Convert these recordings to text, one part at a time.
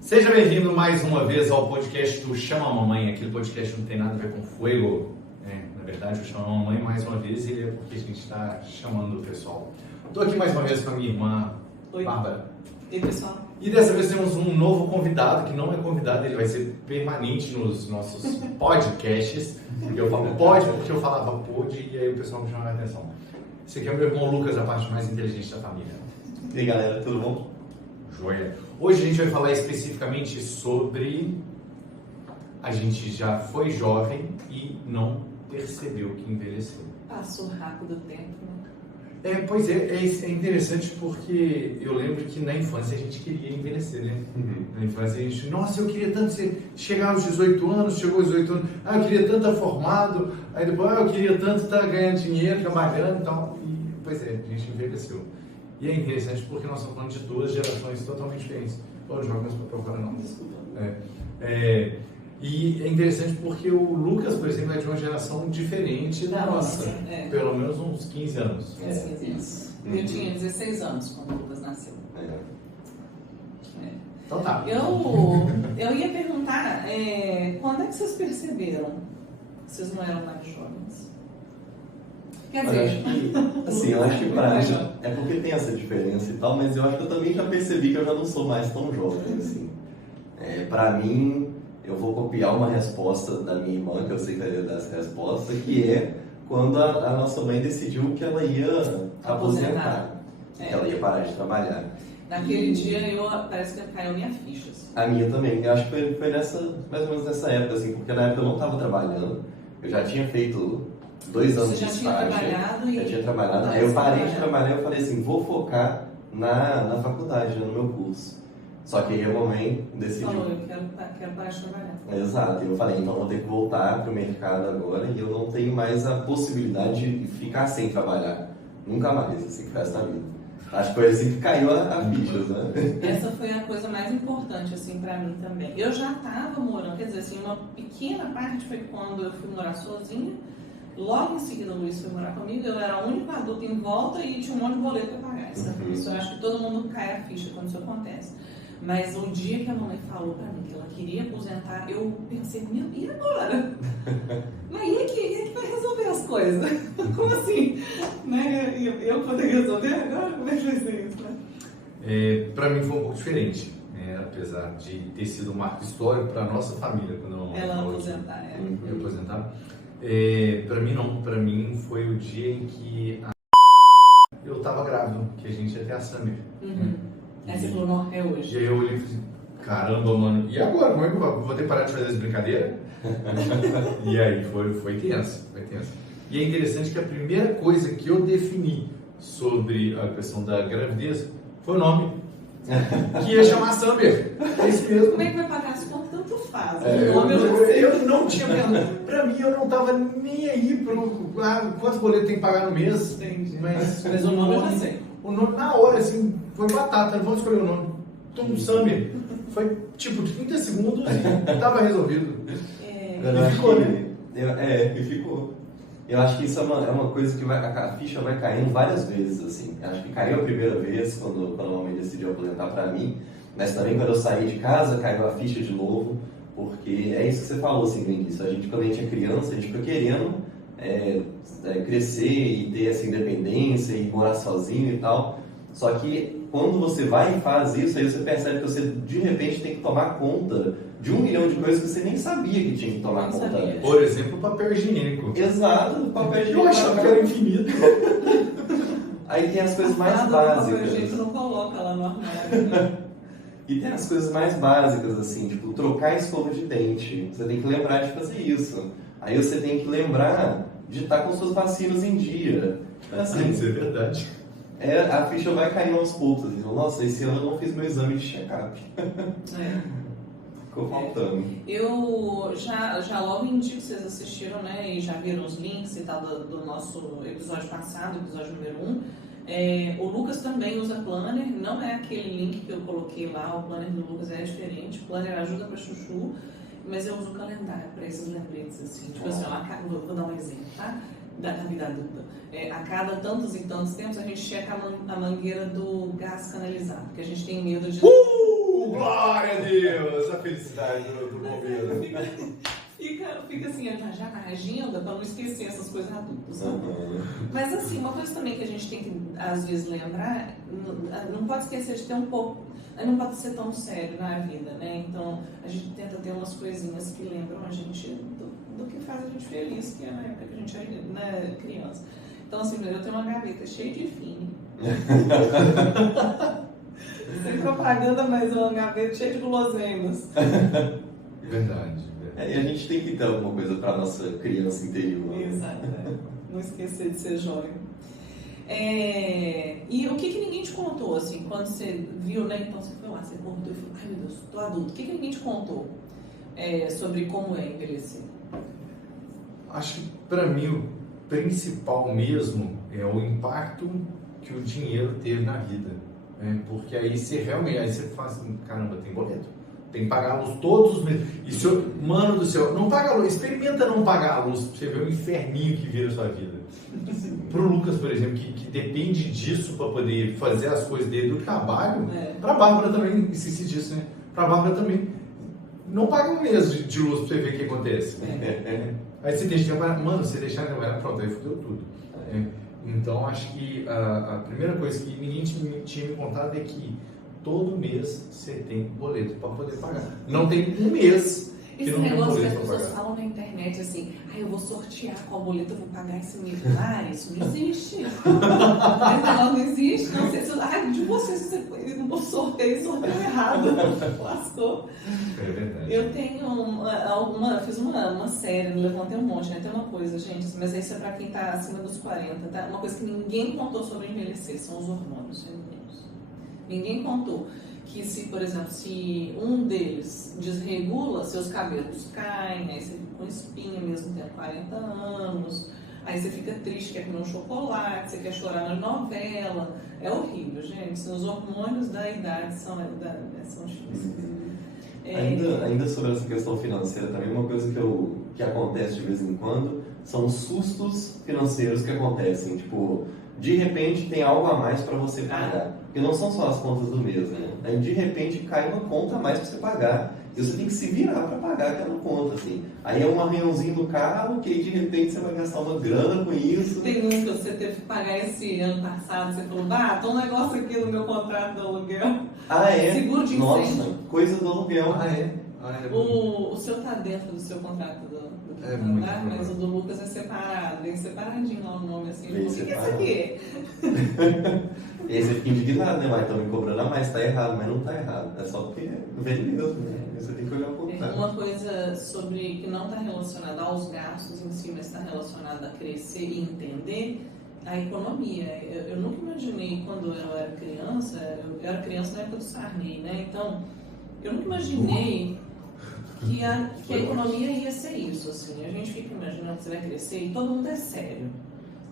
Seja bem-vindo mais uma vez ao podcast do Chama a Mamãe. Aquele podcast não tem nada a ver com fogo. Na verdade, o Chama a Mamãe, mais uma vez, ele é porque a gente está chamando o pessoal. Estou aqui mais uma vez com a minha irmã, Oi. Bárbara. E pessoal? E dessa vez temos um novo convidado, que não é convidado, ele vai ser permanente nos nossos podcasts. Eu falo pod porque eu falava pod e aí o pessoal me chamava a atenção. Esse aqui é o meu irmão Lucas, a parte mais inteligente da família. E aí galera, tudo bom? Joia. Hoje a gente vai falar especificamente sobre a gente já foi jovem e não percebeu que envelheceu. Passou rápido o tempo, né? Pois é interessante porque eu lembro que na infância a gente queria envelhecer, né? Na infância a gente, nossa, eu queria tanto chegar aos 18 anos, chegou aos 18 anos, eu queria tanto estar formado, aí depois eu queria tanto estar ganhando dinheiro, trabalhando e tal. E, pois é, a gente envelheceu. E é interessante porque nós estamos falando de duas gerações totalmente diferentes. Pô, não joga mais papel fora não. Desculpa. E é interessante porque o Lucas, por exemplo, é de uma geração diferente da nossa. Pelo menos uns 15 anos. 15 anos. Eu tinha 16 anos quando o Lucas nasceu. Então tá. Eu ia perguntar, quando é que vocês perceberam que vocês não eram mais jovens? Quer dizer, eu acho que pra mim, é porque tem essa diferença e tal, mas eu acho que eu também já percebi que eu já não sou mais tão jovem, assim. Pra mim, eu vou copiar uma resposta da minha irmã, que eu sei que ela ia dar essa resposta, que é quando a nossa mãe decidiu que ela ia aposentar. Que ela ia parar de trabalhar. Naquele dia, parece que caiu minha ficha. Assim. A minha também. Eu acho que foi mais ou menos nessa época, assim, porque na época eu não estava trabalhando. Eu já tinha feito 2 anos de estágio. Já tinha trabalhado. Aí eu parei de trabalhar e falei assim, vou focar na faculdade, no meu curso. Só que aí a mamãe decidiu. Falou, eu quero parar de trabalhar. Exato. E eu falei, então vou ter que voltar para o mercado agora e eu não tenho mais a possibilidade de ficar sem trabalhar. Nunca mais, assim, que resto da vida. Acho que foi assim que caiu a ficha, né? Essa foi a coisa mais importante, assim, pra mim também. Eu já estava morando, quer dizer, assim, uma pequena parte foi quando eu fui morar sozinha. Logo em seguida o Luiz foi morar comigo, eu era o único adulto em volta e tinha um monte de boleto para pagar. Isso eu acho que todo mundo cai a ficha quando isso acontece. Mas o dia que a mamãe falou para mim que ela queria aposentar, eu pensei, meu, e agora? Mas e que vai resolver as coisas? Como assim? Né? Eu poder resolver agora? Como é que vai ser isso? Né? Para mim foi um pouco diferente, apesar de ter sido um marco histórico para a nossa família quando ela aposentar. Eu aposentar. Para mim não, para mim foi o dia em que eu estava grávido, que a gente ia ter a Summer. Aí você falou, não, é hoje. E aí eu olhei e falei, caramba, mano, e agora? Como é que eu vou ter que parar de fazer essa brincadeira? E aí foi tenso, foi tenso. E é interessante que a primeira coisa que eu defini sobre a questão da gravidez foi o nome. Que ia chamar Summer. É isso mesmo. Como é que vai pagar as contas? Tanto faz. Eu não tinha pensado. Pra mim, eu não tava nem aí pro quantos boletos tem que pagar no mês. Mas o nome eu já sei. O nome, na hora, assim, foi batata. Vamos escolher o nome. Tom Summer. Foi tipo 30 segundos e tava resolvido. E ficou. Eu acho que isso é uma coisa que a ficha vai caindo várias vezes, assim. Eu acho que caiu a primeira vez quando a mamãe decidiu aposentar pra mim, mas também quando eu saí de casa caiu a ficha de novo, porque é isso que você falou, assim, no início. Quando a gente é criança, a gente fica querendo crescer e ter essa independência e morar sozinho e tal. Só que quando você vai e faz isso, aí você percebe que você de repente tem que tomar conta de 1 milhão de coisas que você nem sabia que tinha que tomar conta. Por exemplo, o papel higiênico. Exato, o papel higiênico. Eu achava que era infinito. Aí tem as coisas mais básicas. A gente não coloca lá no armário. E tem as coisas mais básicas, assim, tipo, trocar a escova de dente. Você tem que lembrar de fazer isso. Aí você tem que lembrar de estar com suas vacinas em dia. Assim, isso é verdade. A ficha vai caindo aos poucos. Assim, nossa, esse ano eu não fiz meu exame de check-up. Ficou faltando. Eu já logo indico que vocês assistiram, né, e já viram os links e tal do nosso episódio passado, episódio número 1. O Lucas também usa planner, não é aquele link que eu coloquei lá, o planner do Lucas é diferente, o planner ajuda para chuchu, mas eu uso o calendário para esses lembretes, assim, tipo assim, vou dar um exemplo, tá? Da vida adulta. A cada tantos e tantos tempos a gente checa a mangueira do gás canalizado, porque a gente tem medo de... Glória a Deus! A felicidade do bombeiro. Fica assim, já na agenda, para não esquecer essas coisas adultas. Né? Mas assim, uma coisa também que a gente tem que, às vezes, lembrar, não pode esquecer de ter um pouco, não pode ser tão sério na vida, né? Então, a gente tenta ter umas coisinhas que lembram a gente do que faz a gente feliz, que é na época que a gente é criança. Então, assim, eu tenho uma gaveta cheia de fine. Sem propaganda, mas uma gaveta cheia de guloseimas. Verdade. E a gente tem que ter alguma coisa para nossa criança interior. Exato, não esquecer de ser jovem. E o que ninguém te contou, assim, quando você viu, né? Então você foi lá, você contou e falou, ai meu Deus, tô adulto. O que ninguém te contou sobre como é envelhecer? Acho que para mim o principal mesmo é o impacto que o dinheiro teve na vida. Porque aí você fala assim, caramba, tem boleto. Tem que pagar a luz todos os meses. E senhor, mano do céu, não paga a luz, experimenta não pagar a luz pra você ver o inferninho que vira a sua vida. Pro Lucas, por exemplo, que depende disso para poder fazer as coisas dele do trabalho, pra Bárbara também, esqueci disso, né? Pra Bárbara também. Não paga um mês de luz pra você ver o que acontece. Aí você deixa de trabalhar, mano, você deixar de trabalhar, pronto, aí fudeu tudo. Então acho que a primeira coisa que ninguém tinha me contado é que todo mês você tem boleto para poder pagar. Não tem um mês que esse não tem negócio que as boleto para pessoas pagar. falam na internet assim, eu vou sortear qual boleto eu vou pagar esse mês. Isso não existe. Esse negócio não existe. Não sei se de você não sorteio errado. Lascou. É verdade. Eu tenho fiz uma série, levantei um monte, né? Tem uma coisa, gente, mas isso é para quem tá acima dos 40, tá? Uma coisa que ninguém contou sobre envelhecer são os hormônios femininos. Ninguém contou que por exemplo, se um deles desregula, seus cabelos caem, aí você fica com espinha mesmo tendo 40 anos, aí você fica triste, quer comer um chocolate, você quer chorar na novela. É horrível, gente. Os hormônios da idade são difíceis. Ainda sobre essa questão financeira, também uma coisa que acontece de vez em quando são os sustos financeiros que acontecem. Tipo, de repente tem algo a mais para você pagar. Porque não são só as contas do mês, né? Aí de repente cai uma conta a mais para você pagar. E você tem que se virar para pagar aquela conta, assim. Aí é um arranhãozinho do carro, que aí de repente você vai gastar uma grana com isso. Tem que você teve que pagar esse ano passado, você falou, tem um negócio aqui no meu contrato do aluguel. Seguro de incêndio. Nossa, coisa do aluguel. O seu tá dentro do seu contrato do contrato, mas o do Lucas é separado, vem separadinho lá o nome assim. O que é isso aqui? E aí você fica indignado, né? Mas estão me cobrando a mais, tá errado, mas não tá errado. É só porque vem mesmo, né? Você tem que olhar o contrato. Uma coisa sobre que não está relacionada aos gastos em si, mas está relacionada a crescer e entender a economia. Eu nunca imaginei quando eu era criança na época do Sarney, né? Então, eu nunca imaginei que a economia ia ser isso, assim. A gente fica imaginando que você vai crescer e todo mundo é sério.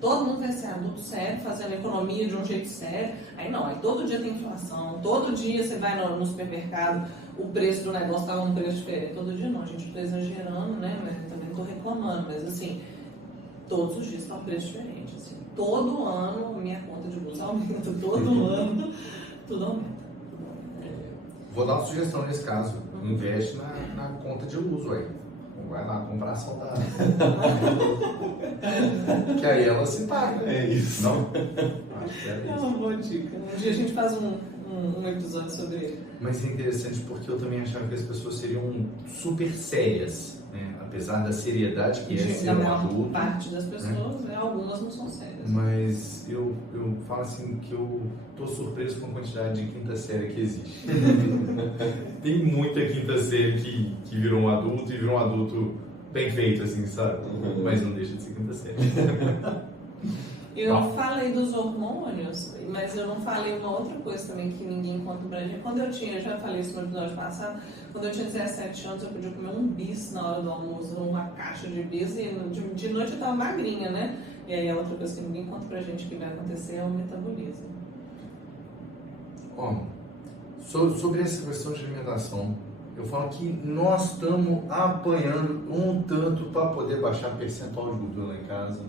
Todo mundo vai ser adulto sério, fazendo economia de um jeito sério. Aí todo dia tem inflação, todo dia você vai no supermercado, o preço do negócio estava um preço diferente. Todo dia não, a gente está exagerando, né? Mas também estou reclamando, mas assim, todos os dias está um preço diferente. Assim. Todo ano minha conta de luz aumenta, todo ano tudo aumenta. Vou dar uma sugestão nesse caso. Investe na conta de luz, ué. Vai lá comprar ação da... que aí ela se paga. É isso. Não? Acho que É uma boa dica. Um dia a gente faz um episódio sobre ele. Mas é interessante porque eu também achava que as pessoas seriam super sérias, né? Apesar da seriedade que é ser um adulto. Parte das pessoas, né? Algumas não são sérias. Mas eu falo assim que eu tô surpreso com a quantidade de quinta série que existe. Tem muita quinta série que virou um adulto e virou um adulto bem feito, assim, sabe? Mas não deixa de ser quinta série. Eu falei dos hormônios, mas eu não falei uma outra coisa também que ninguém conta pra gente. Eu já falei isso no episódio passado, quando eu tinha 17 anos eu podia comer um bis na hora do almoço, uma caixa de bis, e de noite eu tava magrinha, né? E aí a outra coisa que ninguém conta pra gente que vai acontecer é o metabolismo. Ó, sobre essa questão de alimentação, eu falo que nós estamos apanhando um tanto para poder baixar percentual de gordura lá em casa.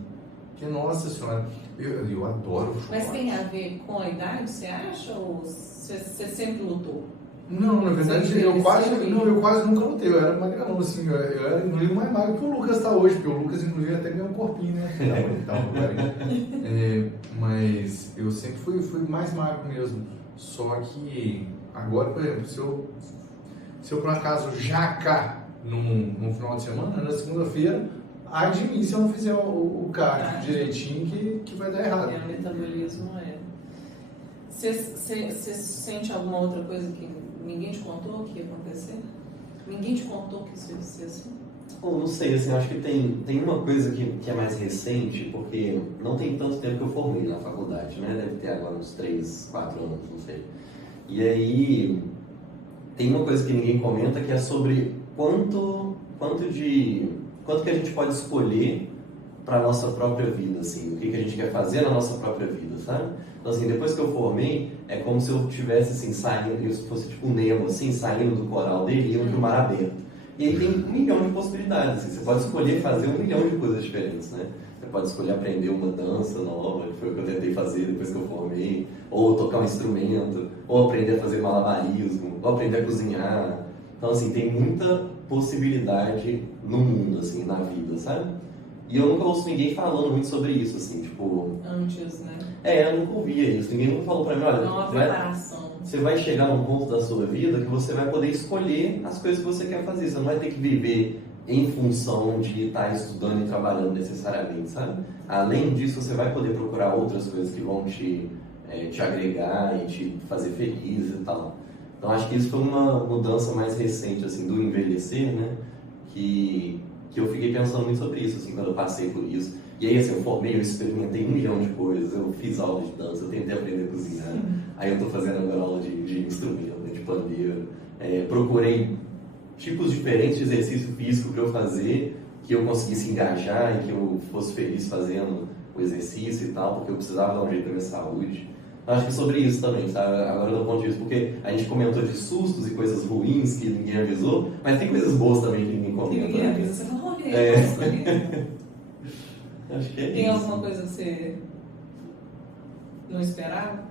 Que, nossa senhora, eu adoro chocolate. Mas tem a ver com a idade, você acha? Ou você sempre lutou? Não, na verdade, eu quase nunca lutei. Eu era magrão, assim, eu era inclusive mais magro que o Lucas está hoje, porque o Lucas, inclusive, até ganhou um corpinho, né? Mas eu sempre fui mais magro mesmo. Só que agora, por exemplo, se eu por acaso jacar num final de semana, na segunda-feira, ai de mim se eu não fizer o cardio direitinho que vai dar errado. O metabolismo Você sente alguma outra coisa que ninguém te contou que ia acontecer? Ninguém te contou que isso ia ser assim? Bom, não sei, assim, acho que tem uma coisa que é mais recente, porque não tem tanto tempo que eu formei na faculdade, né? Deve ter agora uns 3, 4 anos, não sei. E aí, tem uma coisa que ninguém comenta que é sobre quanto que a gente pode escolher para a nossa própria vida, assim, o que a gente quer fazer na nossa própria vida, sabe? Então, assim, depois que eu formei, é como se eu tivesse, assim, saindo, eu fosse tipo um Nemo, assim, saindo do coral dele e indo para o mar aberto. E aí tem 1 milhão de possibilidades, assim, você pode escolher fazer 1 milhão de coisas diferentes, né? Você pode escolher aprender uma dança nova, que foi o que eu tentei fazer depois que eu formei, ou tocar um instrumento, ou aprender a fazer malabarismo, ou aprender a cozinhar. Então, assim, tem muita possibilidade no mundo, assim, na vida, sabe? E eu nunca ouço ninguém falando muito sobre isso, assim, tipo... Antes, né? Eu nunca ouvia isso. Ninguém nunca falou pra mim, olha... Não há preparação. Você vai chegar num ponto da sua vida que você vai poder escolher as coisas que você quer fazer. Você não vai ter que viver em função de estar estudando e trabalhando necessariamente, sabe? Além disso, você vai poder procurar outras coisas que vão te agregar e te fazer feliz e tal. Então, acho que isso foi uma mudança mais recente, assim, do envelhecer, né? Que eu fiquei pensando muito sobre isso, assim, quando eu passei por isso. E aí, assim, eu formei, eu experimentei 1 milhão de coisas, eu fiz aula de dança, eu tentei aprender a cozinhar. Aí eu tô fazendo agora aula de instrumento, de pandeiro. Procurei tipos diferentes de exercício físico para eu fazer, que eu conseguisse engajar e que eu fosse feliz fazendo o exercício e tal, porque eu precisava dar um jeito da minha saúde. Eu acho que sobre isso também, sabe? Agora do ponto de vista, porque a gente comentou de sustos e coisas ruins que ninguém avisou, mas tem coisas boas também que ninguém comenta. Ninguém avisa, você fala, Acho que é tem isso. alguma coisa que você não esperava?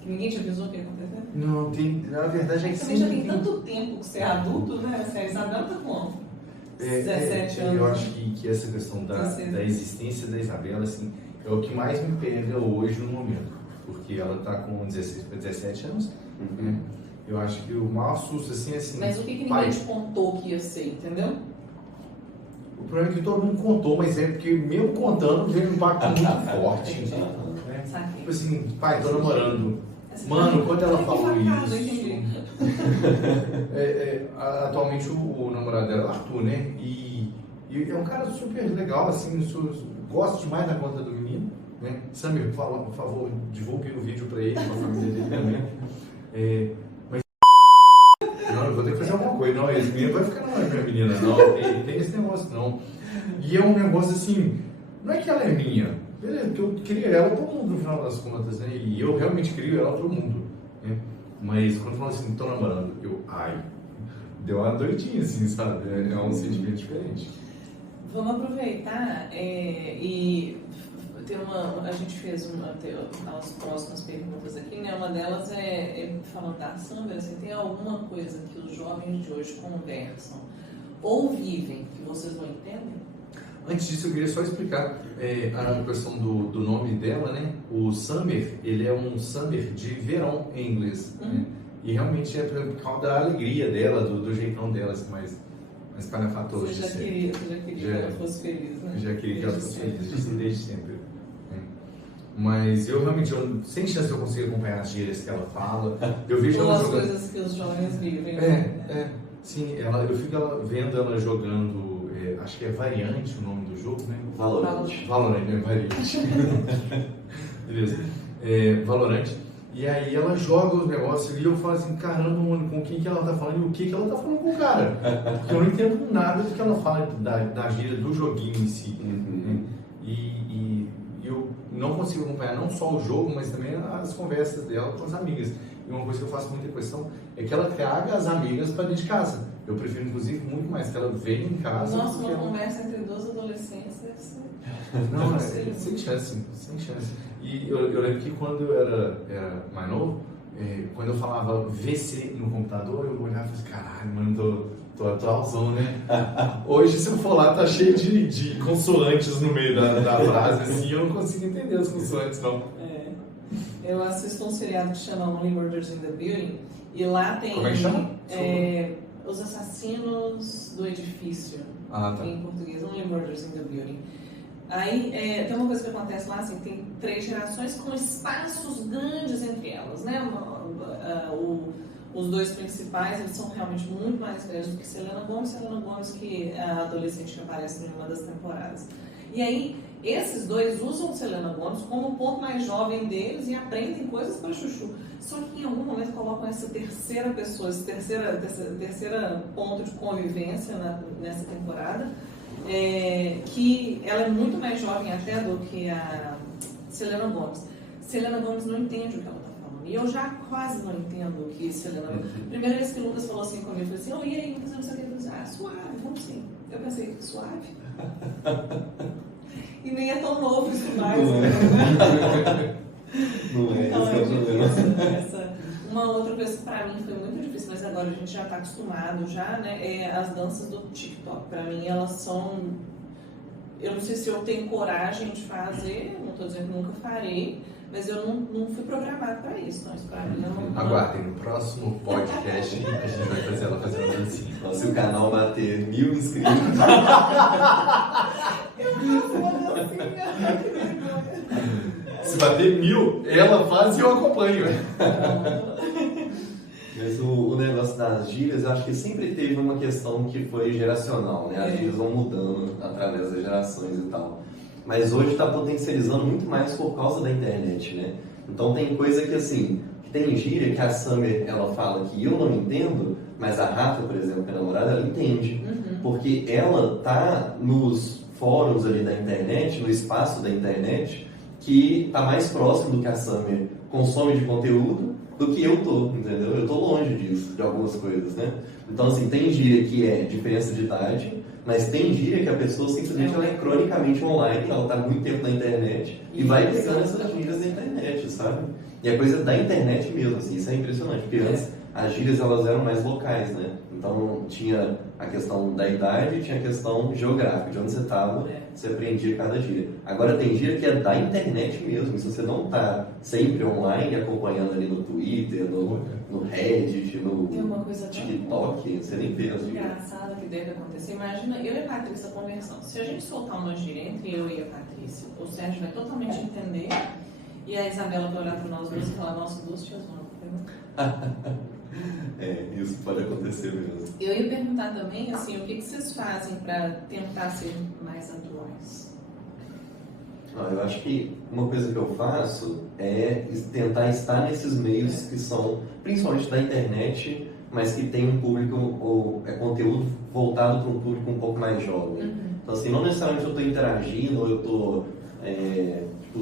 Que ninguém te avisou que ia acontecer? Não, tem. Na verdade é que Você já tem tanto tempo que você é adulto, né? Você é Isabel tá como? 17 anos. Eu acho que essa questão da existência da Isabela, assim, é o que mais me pega hoje no momento. Porque ela está com 16 para 17 anos. Né? Eu acho que o maior susto, assim... Mas o que ninguém te contou que ia ser, entendeu? O problema é que todo mundo contou, mas é porque mesmo contando veio um impacto muito forte. Né? Tipo assim, pai, tô namorando. Mano, quando ela falou isso... atualmente o namorado dela é o Arthur, né? E é um cara super legal, assim, gosto demais da conta do menino. Né? Samir, por favor, divulgue o vídeo pra ele, pra família dele também. Mas não, eu vou ter que fazer alguma coisa. Não, esse menino vai ficar na minha menina, não. Tem esse negócio, não. E é um negócio assim, não é que ela é minha, beleza, porque eu queria ela todo mundo no final das contas, né? E eu realmente queria ela todo mundo, né? Mas quando fala assim, tô namorando, deu uma doidinha, assim, sabe? É um sentimento diferente. Vamos aproveitar e a gente fez as próximas perguntas aqui, né? Uma delas falando da Sandra, assim, tem alguma coisa que os jovens de hoje conversam ou vivem que vocês não entendem? Antes disso, eu queria só explicar a questão do nome dela, né? O summer, ele é um summer de verão em inglês, né? E realmente é por causa da alegria dela, do jeitão dela, assim, mais panafatoso. Você já queria que ela fosse feliz, né? Já queria que ela fosse feliz, desde sempre. Mas eu realmente, sem chance de eu conseguir acompanhar as gírias que ela fala. Eu vejo ela jogando... coisas que os jovens vivem. Sim, eu fico vendo ela jogando, acho que é Variante o nome do jogo, né? Valorant, né? Variante. Beleza. Valorant. E aí ela joga os negócios e eu falo assim, caramba, mano, com quem que ela tá falando e o que ela tá falando com o cara? Porque eu não entendo nada do que ela fala da gíria do joguinho em si. E não consigo acompanhar não só o jogo, mas também as conversas dela com as amigas. E uma coisa que eu faço muita questão é que ela traga as amigas para dentro de casa. Eu prefiro, inclusive, muito mais que ela venha em casa. Nossa, uma conversa entre duas adolescentes deve ser... Não, sem chance, sem chance. E eu lembro que quando eu era mais novo, quando eu falava VC no computador, eu olhava e falei, caralho, mano, tô atualzão, né? Hoje, se eu for lá, tá cheio de consoantes no meio da frase, assim, eu não consigo entender as consoantes, não. Eu assisto um seriado que chama Only Murders in the Building, e lá tem... Como é que chama? Os Assassinos do Edifício, em português, Only Murders in the Building. Aí tem uma coisa que acontece lá, assim, tem 3 gerações com espaços grandes entre elas, né? Os 2 principais, eles são realmente muito mais grandes do que Selena Gomez, que é a adolescente que aparece em uma das temporadas. E aí, esses 2 usam Selena Gomez como o ponto mais jovem deles e aprendem coisas para chuchu. Só que em algum momento colocam essa terceira pessoa, esse terceira ponto de convivência nessa temporada, que ela é muito mais jovem até do que a Selena Gomez. Selena Gomez não entende o que ela está falando. E eu já quase não entendo o que Selena Gomez... Primeira vez que o Lucas falou assim comigo, eu falei assim, e aí, Lucas, não sei o que. Eu falei, suave, vamos sim. Eu pensei, suave? E nem é tão novo isso mais. Não é, então, esse é o problema. Uma outra coisa que pra mim foi muito difícil, mas agora a gente já está acostumado já, né? É as danças do TikTok. Pra mim elas são... Eu não sei se eu tenho coragem de fazer, não estou dizendo que nunca farei, mas eu não fui programado para isso. Então, isso pra mim não... Aguardem, no próximo podcast a gente vai fazer ela fazer uma dancinha. Então, se o canal bater 1000 inscritos... Eu faço uma dancinha, que vergonha. Se bater 1000, ela faz e eu acompanho. Mas o negócio das gírias, eu acho que sempre teve uma questão que foi geracional, né? As gírias vão mudando através das gerações e tal. Mas hoje está potencializando muito mais por causa da internet, né? Então tem coisa que assim, que tem gíria que a Summer, ela fala que eu não entendo, mas a Rafa, por exemplo, que é a namorada, ela entende. Porque ela tá nos fóruns ali da internet, no espaço da internet, que está mais próximo do que a Summer consome de conteúdo do que eu tô, entendeu? Eu tô longe disso, de algumas coisas, né? Então, assim, tem gíria que é diferença de idade, mas tem gíria que a pessoa simplesmente ela é cronicamente online, ela tá muito tempo na internet e vai pegando essas gírias da internet, sabe? E é coisa da internet mesmo, assim, isso é impressionante, porque antes as gírias elas eram mais locais, né? Então tinha a questão da idade e tinha a questão geográfica, de onde você estava, você aprendia cada gíria. Agora tem gíria que é da internet mesmo, e se você não está sempre online, acompanhando ali no Twitter, no Reddit, no TikTok, você nem vê as gírias. Engraçado que deve acontecer. Imagina eu e a Patrícia conversando. Se a gente soltar uma gíria entre eu e a Patrícia, o Sérgio vai totalmente entender e a Isabela vai olhar para nós dois e falar, nossa, duas tias vão. Isso pode acontecer mesmo. Eu ia perguntar também, assim, o que vocês fazem para tentar ser mais atuais? Eu acho que uma coisa que eu faço é tentar estar nesses meios que são, principalmente da internet, mas que tem um público, ou é conteúdo voltado para um público um pouco mais jovem. Então, assim, não necessariamente eu estou interagindo, ou eu estou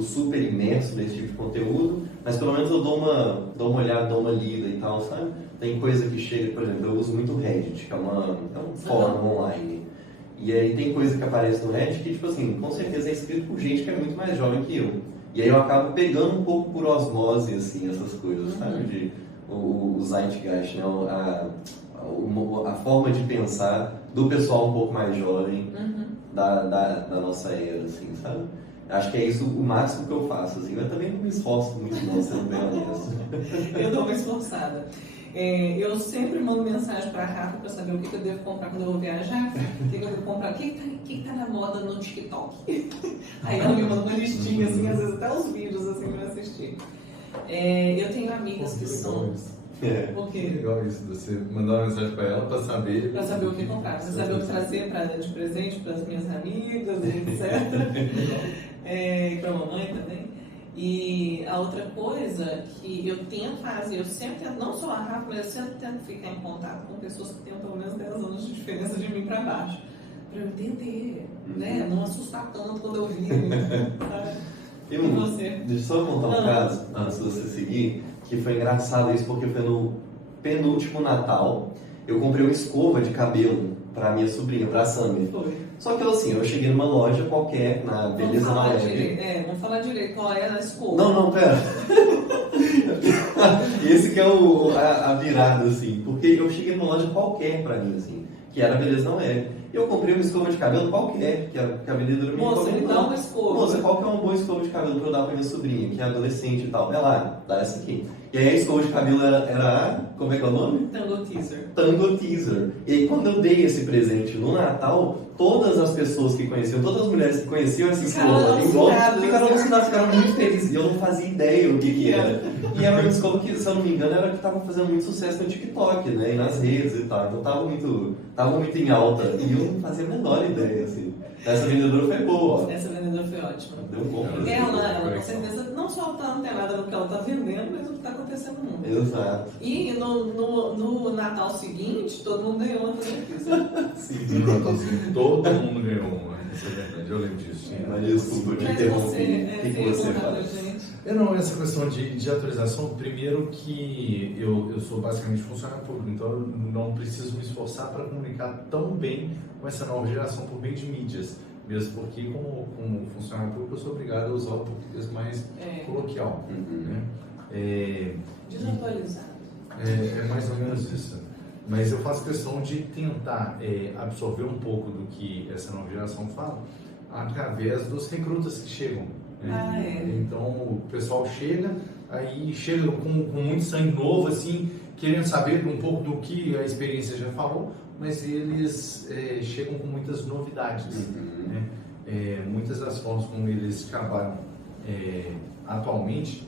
super imerso nesse tipo de conteúdo, mas pelo menos eu dou uma olhada, dou uma lida e tal, sabe? Tem coisa que chega, por exemplo, eu uso muito o Reddit, que é um fórum online. E aí tem coisa que aparece no Reddit que, tipo assim, com certeza é escrito por gente que é muito mais jovem que eu. E aí eu acabo pegando um pouco por osmose, assim, essas coisas, sabe? O Zeitgeist, né? A forma de pensar do pessoal um pouco mais jovem da nossa era, assim, sabe? Acho que é isso o máximo que eu faço, assim. Eu também não me esforço muito, não, sendo bem honesto. Eu dou uma esforçada. Eu sempre mando mensagem para a Rafa para saber o que eu devo comprar quando eu vou viajar, o que eu devo comprar, o que está na moda no TikTok. Aí ela me manda uma listinha, assim, às vezes até os vídeos assim, para assistir. Eu tenho amigas que são... Que legal isso, você mandar uma mensagem para ela para saber... Para saber o que comprar, para saber o que trazer de presente para as minhas amigas, etc. Para a mamãe também. E a outra coisa que eu tento fazer, eu sempre tento, não só a Rafa, mas eu sempre tento ficar em contato com pessoas que têm pelo menos 10 anos de diferença de mim para baixo, para eu entender, né? Não assustar tanto quando eu vi, sabe? E você? Deixa eu só contar um caso, antes de você seguir, que foi engraçado isso, porque foi no penúltimo Natal, eu comprei uma escova de cabelo pra minha sobrinha, pra Sammy. Foi. Só que assim, eu cheguei numa loja qualquer, na Beleza na Web. Vamos falar direito, qual é a escova? Não, pera. Esse que é a virada, assim, porque eu cheguei numa loja qualquer pra mim, assim, que era Beleza na Web. Eu comprei uma escova de cabelo qualquer, que a vendedora me Moça, me comentou. dá uma escova. Moça, qual que é uma boa escova de cabelo pra eu dar pra minha sobrinha, que é adolescente e tal? Ela, dá essa aqui. E aí a escova de cabelo era como é que é o nome? Tango Teaser. Tango Teaser. E aí quando eu dei esse presente no Natal, todas as pessoas que conheciam, todas as mulheres que conheciam essa escova em volta, ficaram alucinadas, ficaram muito felizes. E eu não fazia ideia o que era. E era uma escova que, se eu não me engano, era que tava fazendo muito sucesso no TikTok, né? E nas redes e tal. Então tava muito em alta. E eu não fazia a menor ideia, assim. Essa vendedora foi boa, ó. Essa vendedora foi ótima. Deu um bom presente. Ela, com certeza, não só tá antenada no que ela está vendendo, mas no que está acontecendo no mundo. Exato. E no Natal seguinte, todo mundo ganhou uma coisa. Sim, no Natal seguinte, todo mundo ganhou uma. Isso é verdade, eu lembro disso. Mas desculpa, eu te interrompi. O que você fala? Não, essa questão de atualização, primeiro que eu sou basicamente funcionário público, então eu não preciso me esforçar para comunicar tão bem com essa nova geração por meio de mídias, mesmo porque como funcionário público eu sou obrigado a usar o português mais coloquial. Né? Desatualizado. É mais ou menos isso. Mas eu faço questão de tentar absorver um pouco do que essa nova geração fala através dos recrutas que chegam. Então o pessoal chega com muito sangue novo, assim, querendo saber um pouco do que a experiência já falou, mas eles chegam com muitas novidades. Né? Muitas das formas como eles trabalham atualmente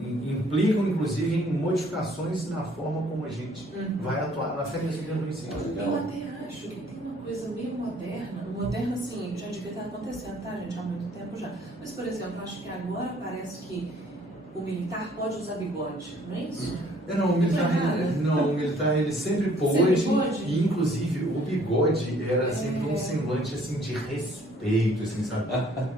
implicam, inclusive, em modificações na forma como a gente vai atuar na férias do ensino. Eu até acho que tem uma coisa meio moderna assim, já devia estar acontecendo, tá, gente, há muito tempo já. Mas, por exemplo, acho que agora parece que o militar pode usar bigode, não é isso? O militar ele sempre pôde, e inclusive o bigode era sempre um semblante assim de respeito, assim, sabe?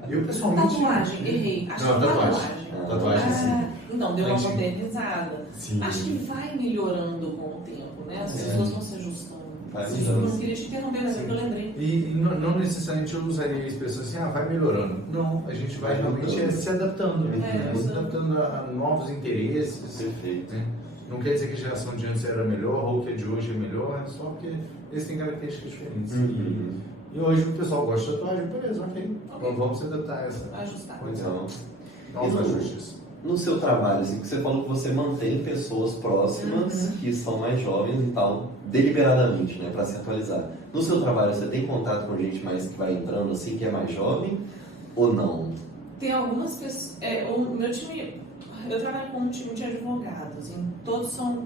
Eu pessoalmente... Tatuagem, errei. Acho que tatuagem, sim. Então, deu uma modernizada. Sim. Acho que vai melhorando com o tempo, né? As pessoas vão se ajustando. Não queria te interromper, mas eu lembrei. E não necessariamente eu usaria a expressão assim, vai melhorando. Não, a gente vai realmente se adaptando. Se adaptando a novos interesses. Perfeito. Né? Não quer dizer que a geração de antes era melhor ou que a de hoje é melhor, é só porque eles têm características diferentes. E hoje o pessoal gosta de tatuagem, beleza, ok. Vamos se adaptar a essa. Ajustar. Novos ajustes. No seu trabalho, assim, que você falou que você mantém pessoas próximas que são mais jovens e tal, deliberadamente, né, para se atualizar. No seu trabalho, você tem contato com gente mais que vai entrando, assim, que é mais jovem, ou não? Tem algumas pessoas... o meu time... Eu trabalho com um time de advogados,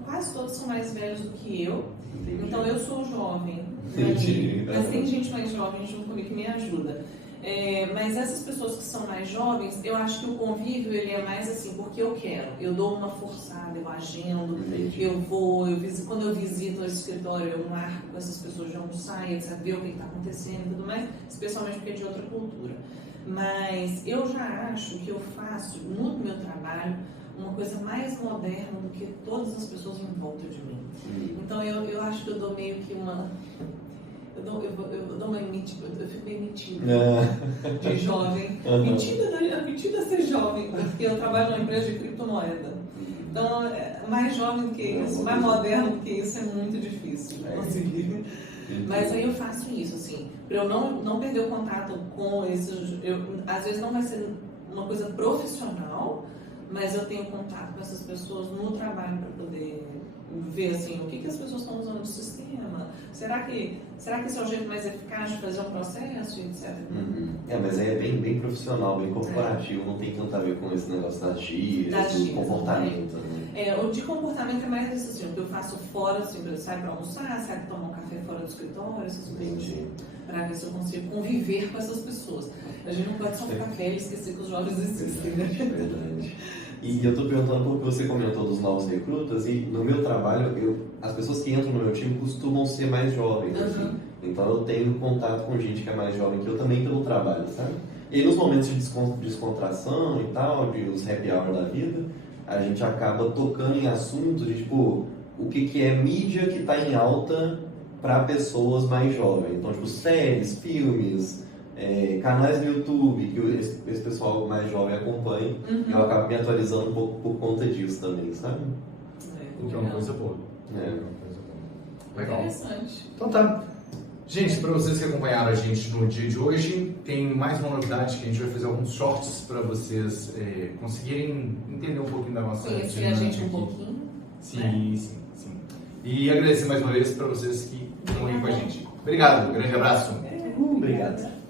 quase todos são mais velhos do que eu. Entendi. Então eu sou jovem, mas tem gente mais jovem junto comigo que me ajuda. Mas essas pessoas que são mais jovens, eu acho que o convívio ele é mais assim, porque eu quero. Eu dou uma forçada, eu agendo, quando eu visito o escritório, eu marco com essas pessoas de almoçar, etc, ver o que está acontecendo e tudo mais, especialmente porque é de outra cultura. Mas eu já acho que eu faço no meu trabalho uma coisa mais moderna do que todas as pessoas em volta de mim. Então eu acho que eu dou meio que uma... Eu dou uma mentira, eu fico meio metida de jovem. Mentida a ser jovem, porque eu trabalho numa empresa de criptomoeda. Então, mais jovem do que isso, mais moderno do que isso é muito difícil de conseguir. Mas aí eu faço isso, assim, para eu não perder o contato com esses... Às vezes não vai ser uma coisa profissional, mas eu tenho contato com essas pessoas no trabalho para poder ver assim, o que as pessoas estão usando de sistema. Será que esse é o jeito mais eficaz de fazer um processo, etc. Mas aí é bem profissional, bem corporativo, não tem tanto a ver com esse negócio das gírias, do comportamento. Né? O de comportamento é mais isso, assim, o que eu faço fora, assim, eu saio para almoçar, saio para tomar um café fora do escritório, essas coisas, para ver se eu consigo conviver com essas pessoas. A gente não pode só ficar velho e esquecer que os jovens existem, né? Verdade. E eu tô perguntando porque você comentou dos novos recrutas e no meu trabalho, as pessoas que entram no meu time costumam ser mais jovens, assim. Então eu tenho contato com gente que é mais jovem que eu também pelo trabalho, sabe? E aí, nos momentos de descontração e tal, de os happy hour da vida, a gente acaba tocando em assuntos de tipo, o que é mídia que está em alta para pessoas mais jovens. Então, tipo, séries, filmes, canais no YouTube que esse pessoal mais jovem acompanha. Eu acabo me atualizando um pouco por conta disso também, sabe? O que é uma coisa boa. Legal. Interessante. Então tá. Gente, para vocês que acompanharam a gente no dia de hoje, tem mais uma novidade que a gente vai fazer alguns shorts para vocês conseguirem entender um pouquinho da nossa Conhecer a gente um pouquinho. Sim, sim, sim. E agradecer mais uma vez para vocês que estão aí com a gente. Obrigado, grande abraço. Obrigado.